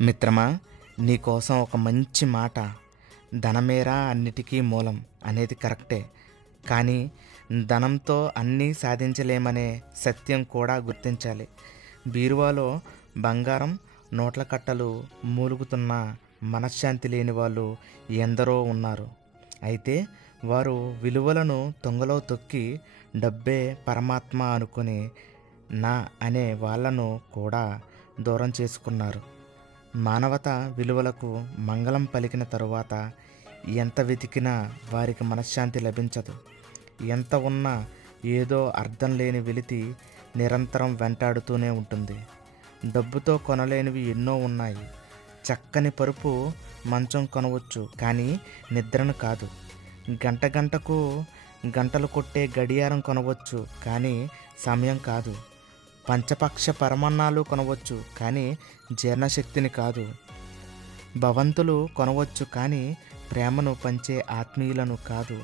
మిత్రమా, నీకోసం ఒక మంచి మాట. ధనమేరా అన్నిటికీ మూలం అనేది కరెక్టే. కానీ ధనంతో అన్నీ సాధించలేమనే సత్యం కూడా గుర్తించాలి. బీరువాలో బంగారం నోట్ల కట్టలు మూలుగుతున్న మనశ్శాంతి లేని వాళ్ళు ఎందరో ఉన్నారు. అయితే వారు విలువలను తొంగలో తొక్కి డబ్బే పరమాత్మ అనుకుని నా అనే వాళ్ళను కూడా దూరం చేసుకున్నారు. మానవత విలువలకు మంగళం పలికిన తరువాత ఎంత వెతికినా వారికి మనశ్శాంతి లభించదు. ఎంత ఉన్నా ఏదో అర్థం లేని వెలితి నిరంతరం వెంటాడుతూనే ఉంటుంది. డబ్బుతో కొనలేనివి ఎన్నో ఉన్నాయి. చక్కని పరుపు మంచం కొనవచ్చు, కానీ నిద్రను కాదు. గంట గంటకు గంటలు కొట్టే గడియారం కొనవచ్చు, కానీ సమయం కాదు. పంచపక్ష పరమాన్నాలు కొనవచ్చు, కానీ జీర్ణశక్తిని కాదు. భవంతులు కొనవచ్చు, కానీ ప్రేమను పంచే ఆత్మీయులను కాదు.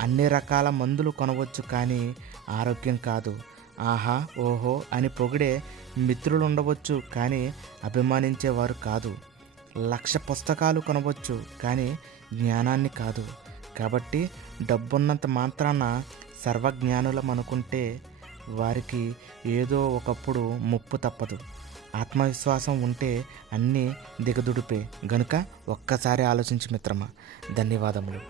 అన్ని రకాల మందులు కొనవచ్చు, కానీ ఆరోగ్యం కాదు. ఆహా ఓహో అని పొగిడే మిత్రులు ఉండవచ్చు, కానీ అభిమానించేవారు కాదు. 1,00,000 పుస్తకాలు కొనవచ్చు, కానీ జ్ఞానాన్ని కాదు. కాబట్టి డబ్బున్నంత మాత్రాన సర్వజ్ఞానులం అనుకుంటే వారికి ఏదో ఒకప్పుడు ముప్పు తప్పదు. ఆత్మవిశ్వాసం ఉంటే అన్నీ దిగదుడిపే గనుక ఒక్కసారి ఆలోచించు మిత్రమా. ధన్యవాదములు.